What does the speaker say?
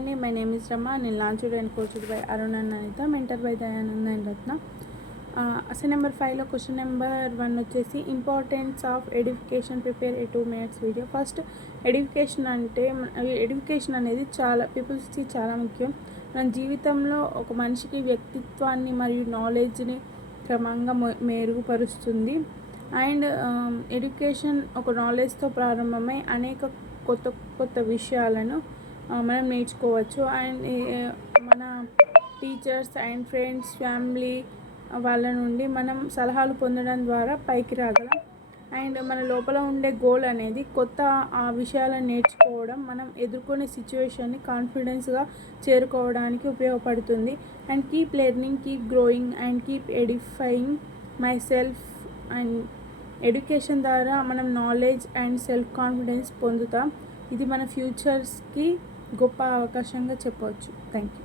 అండి, my name is Rama. నేను launched and coached by Arun and Anitha, mentor by Dayanand and Ratna. Assign number 5లో question number 1 వచ్చేసి importance of education, prepare a 2 minutes video. First, education అనేది చాలా పీపుల్స్కి చాలా ముఖ్యం. మన జీవితంలో ఒక మనిషికి వ్యక్తిత్వాన్ని మరియు నాలెడ్జ్ని క్రమంగా మెరుగుపరుస్తుంది. అండ్ ఎడ్యుకేషన్ ఒక నాలెడ్జ్తో ప్రారంభమై అనేక కొత్త విషయాలను మనం నేర్చుకోవచ్చు. అండ్ మన టీచర్స్ అండ్ ఫ్రెండ్స్, ఫ్యామిలీ వాళ్ళ నుండి మనం సలహాలు పొందడం ద్వారా పైకి రాగలం. అండ్ మన లోపల ఉండే గోల్ అనేది ఆ విషయాలను నేర్చుకోవడం, మనం ఎదుర్కొనే సిచ్యువేషన్ని కాన్ఫిడెన్స్గా చేరుకోవడానికి ఉపయోగపడుతుంది. And keep learning, keep growing and keep edifying my self. And education ద్వారా మనం నాలెడ్జ్ అండ్ సెల్ఫ్ కాన్ఫిడెన్స్ పొందుతాం. ఇది మన ఫ్యూచర్స్కి గొప్ప అవకాశంగా చెప్పవచ్చు. Thank you.